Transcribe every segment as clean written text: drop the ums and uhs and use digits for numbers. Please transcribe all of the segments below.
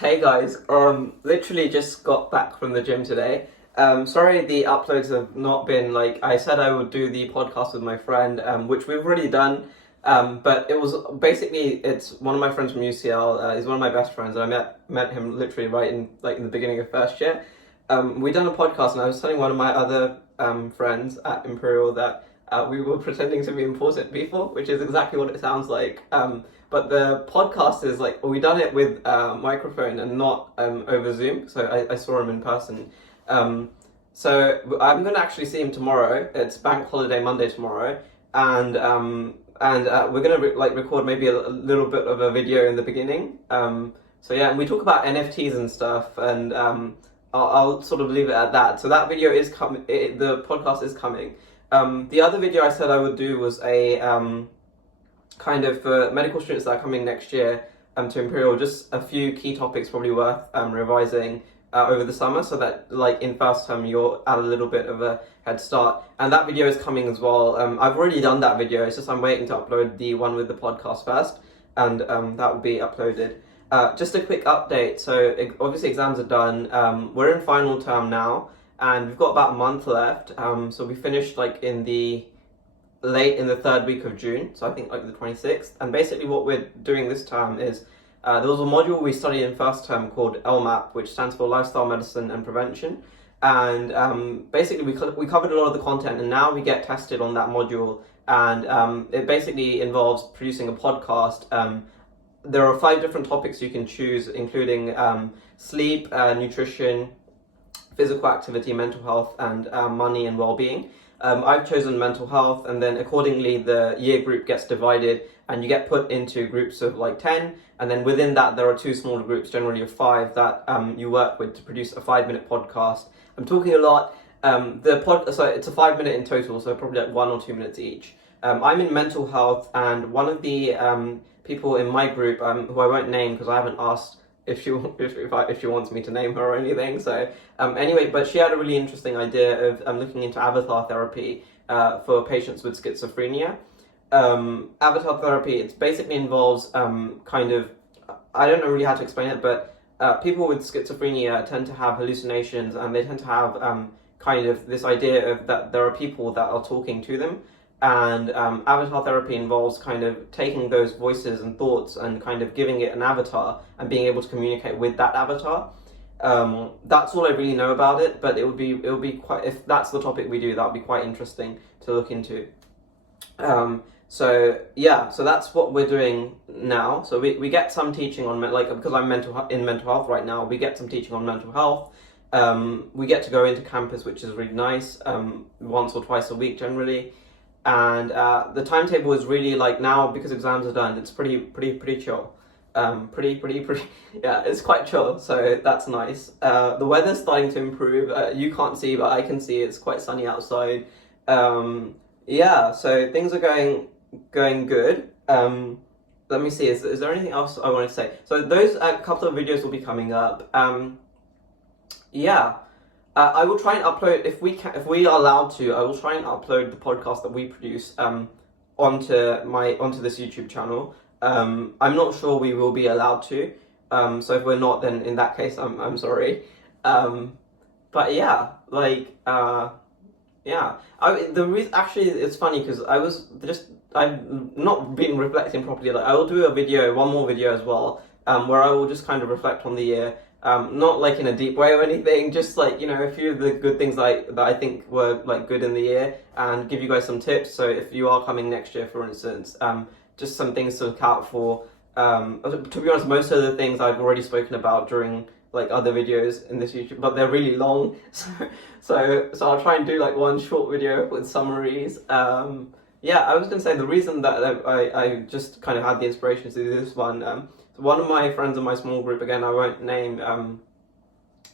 Hey guys, literally just got back from the gym today. Sorry the uploads have not been like I said I would do the podcast with my friend, which we've already done. But it was basically it's one of my friends from UCL. He's one of my best friends, and I met him literally right in the beginning of first year. We done a podcast, and I was telling one of my other friends at Imperial that we were pretending to be important people, which is exactly what it sounds like. But the podcast is like we done it with microphone and not over Zoom. So I saw him in person. So I'm gonna actually see him tomorrow. It's Bank Holiday Monday tomorrow, and we're gonna record maybe a little bit of a video in the beginning. So yeah, and we talk about NFTs and stuff, and I'll sort of leave it at that. So that video is coming. The podcast is coming. The other video I said I would do was a kind of for medical students that are coming next year to Imperial, just a few key topics probably worth revising over the summer, so that like in first term you're at a little bit of a head start. And that video is coming as well. I've already done that video. It's just I'm waiting to upload the one with the podcast first, and that will be uploaded. Just a quick update. So obviously exams are done. We're in final term now, and we've got about a month left. So we finished like late in the third week of June, so I think like the 26th. And basically what we're doing this term is there was a module we studied in first term called LMAP, which stands for Lifestyle Medicine and Prevention. And basically we covered a lot of the content, and now we get tested on that module. And it basically involves producing a podcast. There are 5 different topics you can choose, including sleep, nutrition, physical activity, mental health, and money and well-being. I've chosen mental health, and then accordingly the year group gets divided, and you get put into groups of like 10, and then within that there are 2 smaller groups, generally of 5, that you work with to produce a 5-minute podcast. I'm talking a lot. So it's a 5-minute in total, so probably like 1 or 2 minutes each. I'm in mental health, and one of the people in my group, who I won't name because I haven't asked if she wants me to name her or anything. So anyway, but she had a really interesting idea of looking into avatar therapy for patients with schizophrenia. Avatar therapy, it basically involves kind of, I don't know really how to explain it, but people with schizophrenia tend to have hallucinations, and they tend to have kind of this idea of that there are people that are talking to them. And avatar therapy involves kind of taking those voices and thoughts and kind of giving it an avatar and being able to communicate with that avatar. That's all I really know about it, but it would be quite, if that's the topic we do, that would be quite interesting to look into. So that's what we're doing now. So we get some teaching on because I'm in mental health right now, we get some teaching on mental health. We get to go into campus, which is really nice, once or twice a week generally. And the timetable is really like now, because exams are done, it's pretty chill. Yeah, it's quite chill, so that's nice. The weather's starting to improve. You can't see, but I can see it's quite sunny outside. Yeah, so things are going good. Let me see, is there anything else I want to say? So those couple of videos will be coming up. Yeah. I will try and upload, if we are allowed to, I will try and upload the podcast that we produce onto this YouTube channel. I'm not sure we will be allowed to. So if we're not, then in that case I'm sorry. But yeah, yeah. Actually it's funny because I've not been reflecting properly. Like I will do one more video as well, where I will just kind of reflect on the year. Not like in a deep way or anything, just like, a few of the good things that I think were like good in the year, and give you guys some tips. So if you are coming next year, for instance, just some things to look out for. To be honest, most of the things I've already spoken about during like other videos in this YouTube, but they're really long. So I'll try and do like one short video with summaries. Yeah, I was gonna say the reason that I just kind of had the inspiration to do this one. One of my friends in my small group, again, I won't name,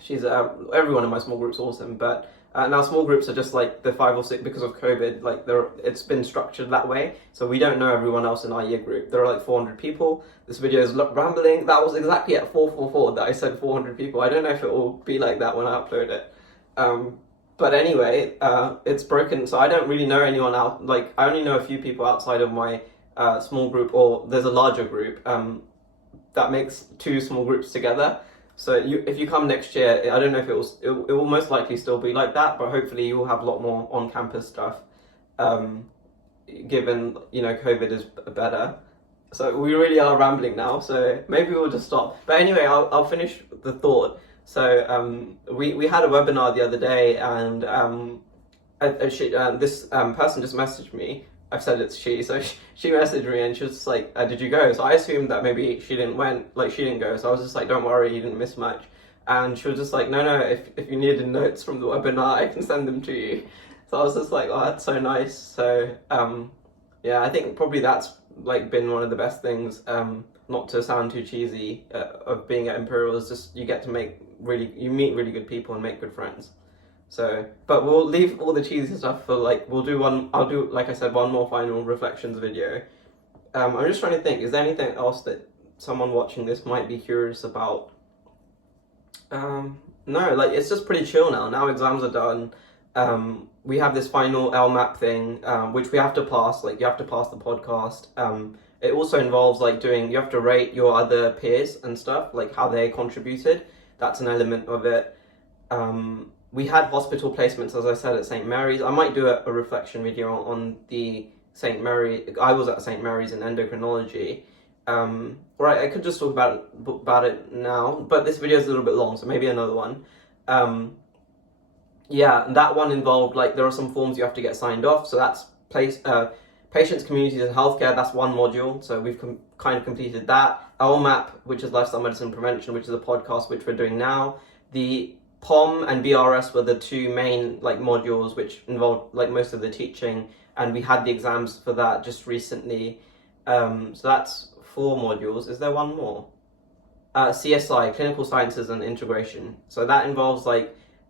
she's, everyone in my small group's awesome, but now small groups are just like the 5 or 6, because of COVID, like it's been structured that way, so we don't know everyone else in our year group. There are like 400 people. This video is rambling. That was exactly at 444 that I said 400 people. I don't know if it will be like that when I upload it. But anyway, it's broken, so I don't really know anyone out, like I only know a few people outside of my small group, or there's a larger group that makes 2 small groups together. So if you come next year, I don't know if it will most likely still be like that, but hopefully you will have a lot more on-campus stuff, given, COVID is better. So we really are rambling now, so maybe we'll just stop. But anyway, I'll finish the thought. So we had a webinar the other day, and this person just messaged me. I've said it's she, so she messaged me and she was just like, "Did you go?" So I assumed that maybe she didn't go. So I was just like, "Don't worry, you didn't miss much." And she was just like, "No, if you needed notes from the webinar, I can send them to you." So I was just like, "Oh, that's so nice." So yeah, I think probably that's like been one of the best things. Not to sound too cheesy, of being at Imperial, is just you get to meet really good people and make good friends. So, but we'll leave all the cheesy stuff for I'll do, like I said, one more final reflections video. I'm just trying to think, is there anything else that someone watching this might be curious about? No, it's just pretty chill now. Now exams are done. We have this final LMAP thing, which we have to pass. You have to pass the podcast. It also involves you have to rate your other peers and stuff, how they contributed. That's an element of it. We had hospital placements, as I said, at St. Mary's. I might do a reflection video on the St. Mary. I was at St. Mary's in endocrinology. Right, I could just talk about it now, but this video is a little bit long, so maybe another one. Yeah, and that one involved, there are some forms you have to get signed off, so that's patients, communities, and healthcare. That's one module, so we've kind of completed that. LMAP, which is lifestyle medicine prevention, which is a podcast which we're doing now. The POM and BRS were the two main modules which involved most of the teaching, and we had the exams for that just recently. So that's 4 modules. Is there one more? CSI, Clinical Sciences and Integration. So that involves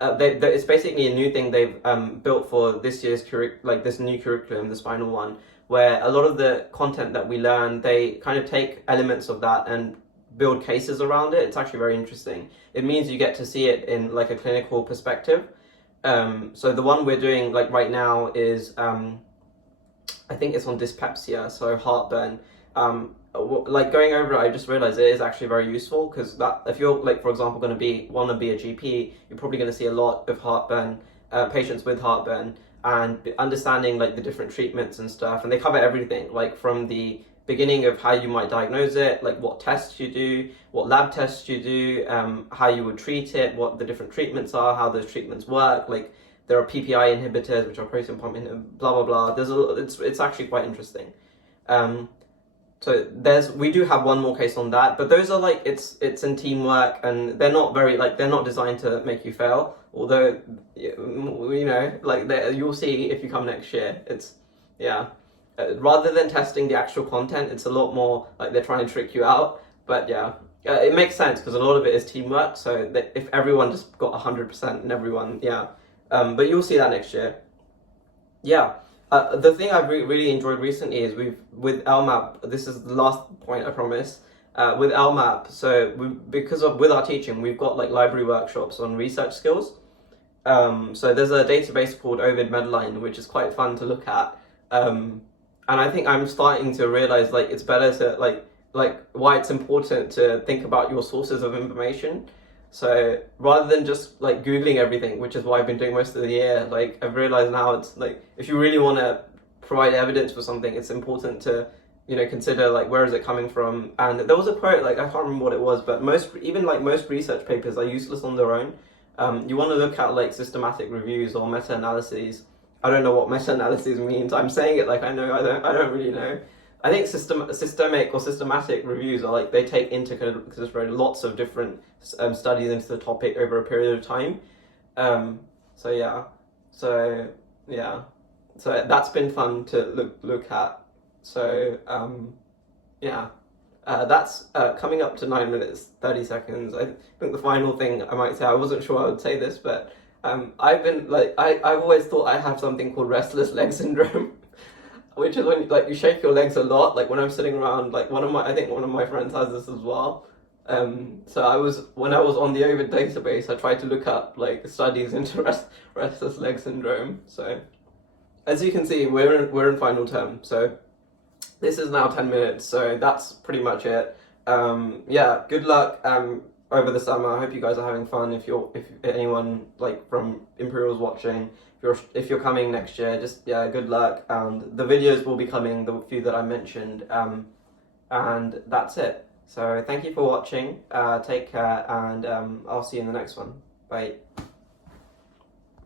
it's basically a new thing they've built for this year's this new curriculum, this final one, where a lot of the content that we learn, they kind of take elements of that and build cases around it. It's actually very interesting. It means you get to see it in a clinical perspective. So the one we're doing right now is I think it's on dyspepsia, so heartburn. Going over it, I just realized it is actually very useful, because that if you're for example want to be a GP, you're probably going to see a lot of heartburn patients with heartburn, and understanding the different treatments and stuff, and they cover everything from the beginning of how you might diagnose it, what tests you do, what lab tests you do, how you would treat it, what the different treatments are, how those treatments work. There are PPI inhibitors, which are proton pump inhibitors, blah blah blah. It's actually quite interesting. So we do have one more case on that, but those are it's in teamwork, and they're not they're not designed to make you fail. Although you'll see if you come next year. It's rather than testing the actual content, it's a lot more they're trying to trick you out. But yeah, it makes sense because a lot of it is teamwork. So that if everyone just got 100% and everyone, but you'll see that next year. Yeah. The thing I've really enjoyed recently is with LMAP, this is the last point, I promise, with LMAP, so with our teaching, we've got library workshops on research skills. So there's a database called Ovid Medline, which is quite fun to look at. And I think I'm starting to realize it's better to why it's important to think about your sources of information. So rather than just Googling everything, which is what I've been doing most of the year, I've realized now it's if you really want to provide evidence for something, it's important to consider where is it coming from. And there was a quote, I can't remember what it was, but most research papers are useless on their own. You want to look at systematic reviews or meta-analyses. I don't know what meta-analysis means. I'm saying it I know. I don't really know. I think systemic or systematic reviews are they take into consideration lots of different studies into the topic over a period of time. So that's been fun to look at. So that's coming up to 9 minutes 30 seconds. I think the final thing I might say, I wasn't sure I would say this, but I've been I've always thought I have something called Restless Leg Syndrome. Which is when you shake your legs a lot, when I'm sitting around, I think one of my friends has this as well. So when I was on the Ovid database, I tried to look up studies into restless leg syndrome. So as you can see, we're in final term. So this is now 10 minutes. So that's pretty much it. Good luck. over the summer. I hope you guys are having fun. If anyone like from Imperial's watching, if you're coming next year, just good luck. And the videos will be coming, the few that I mentioned. And that's it. So thank you for watching. Take care, and I'll see you in the next one. Bye.